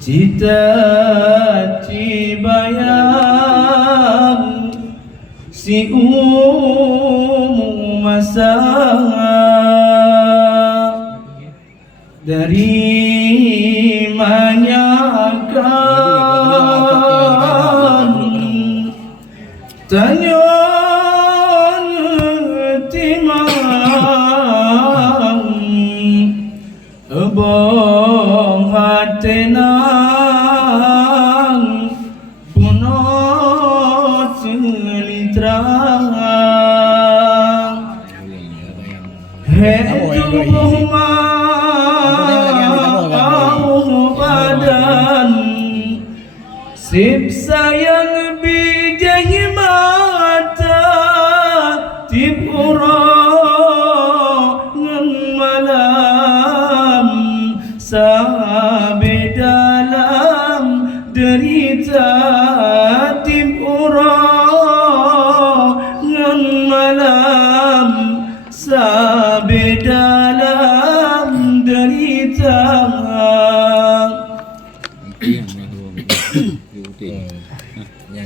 Cita cibayang si masa dari manyakan tanya timang ebong hatenang punot seliterang hetuh mau badan sip sayang bijang mata tipurangan malam sampai dalam derita tipurangan malam sampai dalam derita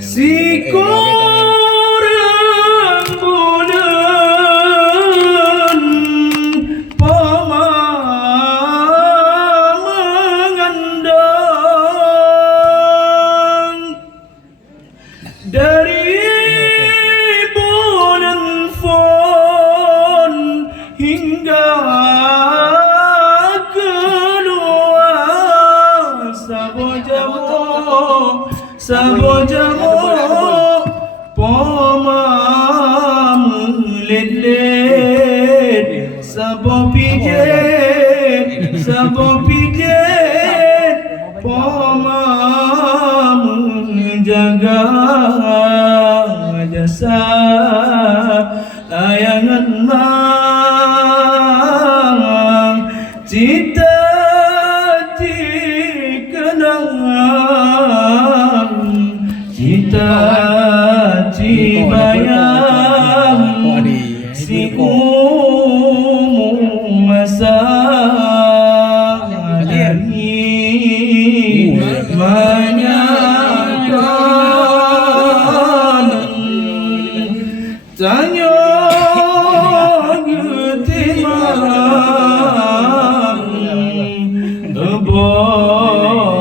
si kurang bulan mengandang dari bulan fon hingga keluar sabojamo pomam let sabo pijet pomam jaga jasa ayangan